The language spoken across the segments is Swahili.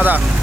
هذا.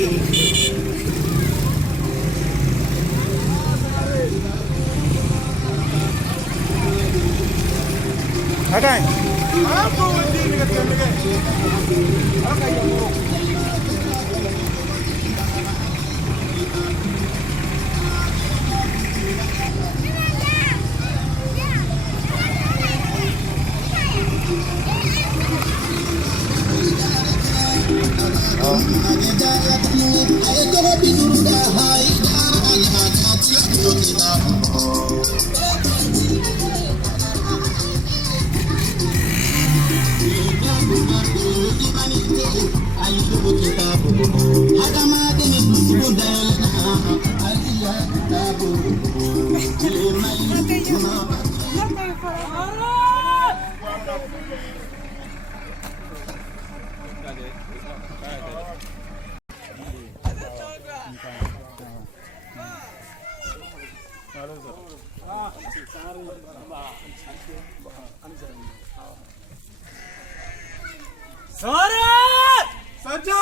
Akan? Aku di negara. Apa yang mau? Saja.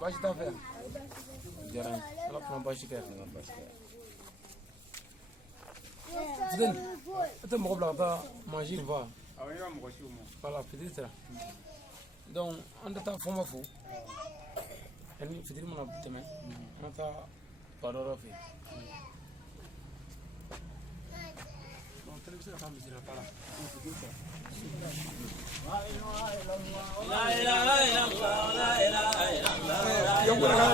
Baixo da fé. Ela põe baixo da fé. Zidane, até me roubar là, manger va. Voilà, peut-être. Donc, on est en forme fou. Elle me fait dire mon abdomen. On est Korodougou fi. Non, télévision la femme sera pas là. La ilaha illallah, la ilaha illallah, la Yo por acá.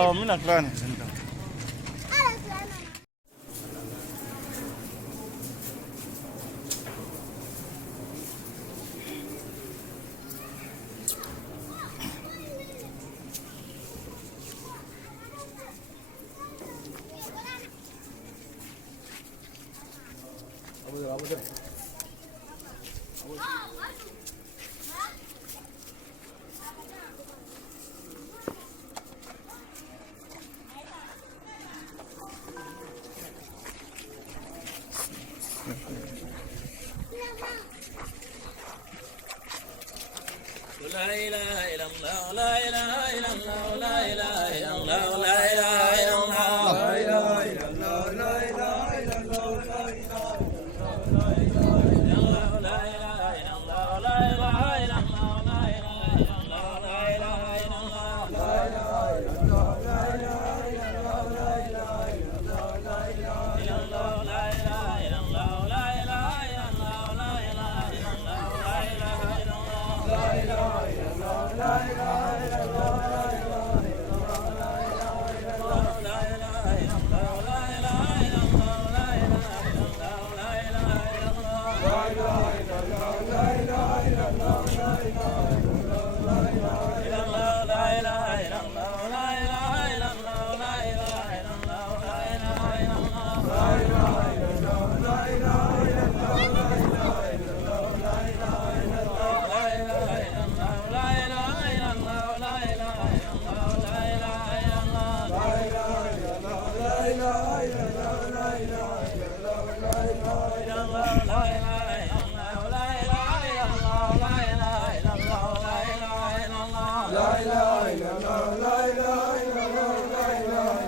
Oh, mimi na fulani. La ilaha illallah, la ilaha illallah, la ilaha illallah, la ilaha illallah, la ilaha illallah, la ilaha illallah, la ilaha illallah, la ilaha illallah, la ilaha illallah, la ilaha illallah, la ilaha illallah, la ilaha illallah, la ilaha illallah, la ilaha illallah, la ilaha illallah, la ilaha illallah, la ilaha illallah,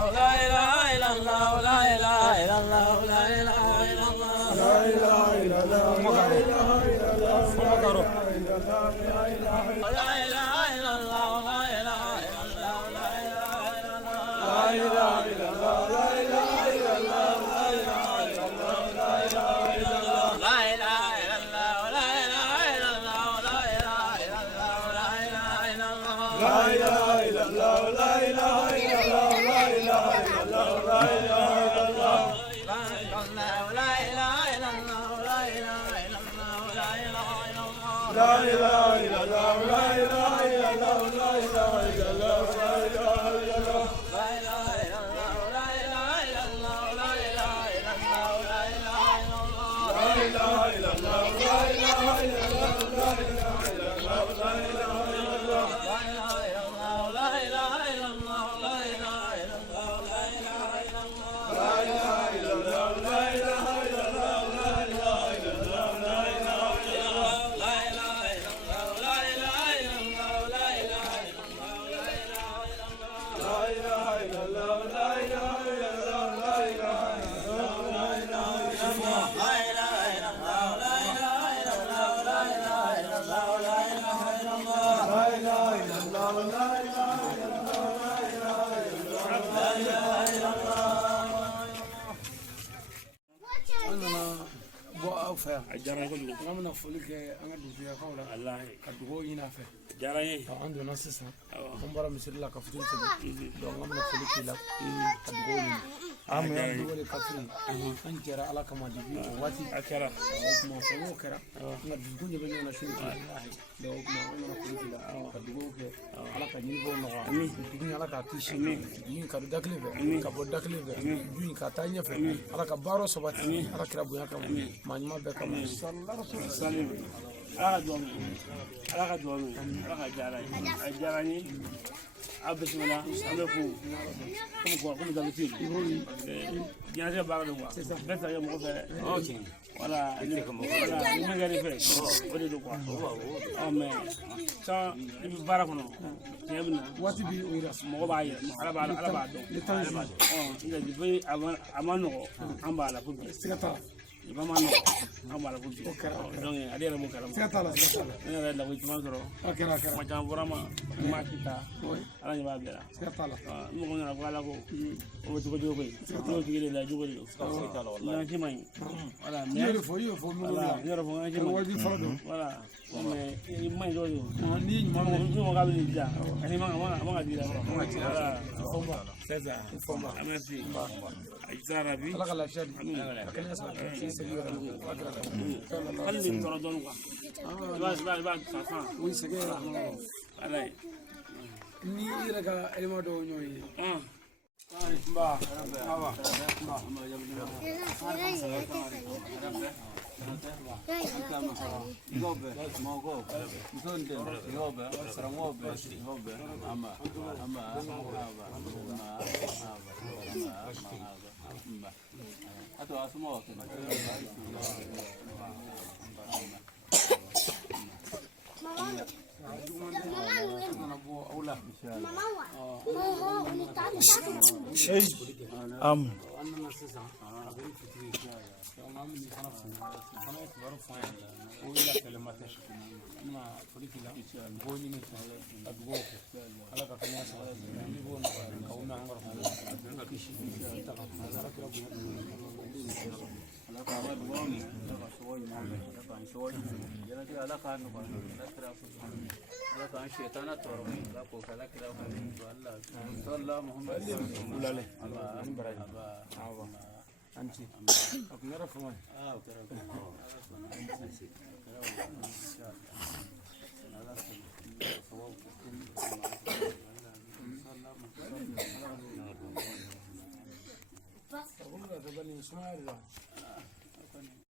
la ilaha illallah, la ilaha la ilaha illallah. Jarang ko lu. Kami nak follow ke angkat dunia kau lah. Allah. Kadugo ini apa? Jarang ye. Ando nasi sah. Kumbara misir lah kafir tu. Dong kami nak follow kila. Kadugo ini. Amin. Kadugo le kafir. Anjara ala kamadi. Wati. Akara. Mau follow kera. Nggak dugo ni benda nasi ni. Dong mau follow kila. Kadugo ke. Ala kajini bo nawa. Dugo ala katishi. Dugo kadu dakle be. Kabo dakle be. Dugo katanya be. Ala kabaro sobat. Ala kira buaya kamu. Manima be kamu. Salim. Ala domi. Ala domi. Ala jarani. Abismillah. Alafu. Kamu dah betul. Jangan saya bawa dulu. Betul ya mau saya. Okey. Wala. Ini mengari fresh. Boleh dulu. Oh man. So ini barang kono. Tiada. Wati bi uiras. Mau bayar. Ala ba. Oh, ini jadi aman no. Ambala pun. Siapa? Bamano amala kunti donc adi la mo kala setala ina la wuti ma doro akara ma jambura ma kita ala ni babela setala mo ngona ko ala ko o to jogo to tigele la jogo setala wallahi na jimai wala me yo fo mo la yo fo ngana jimai wadi fado wala me mai do yo ni mo ga bi ja ani ma di la wala fomba seza fomba merci ajara bi ala kala shadi akanya sa خلي تردون بعد سافان ويسجل علي ني رجع المدو نوي با با atau semua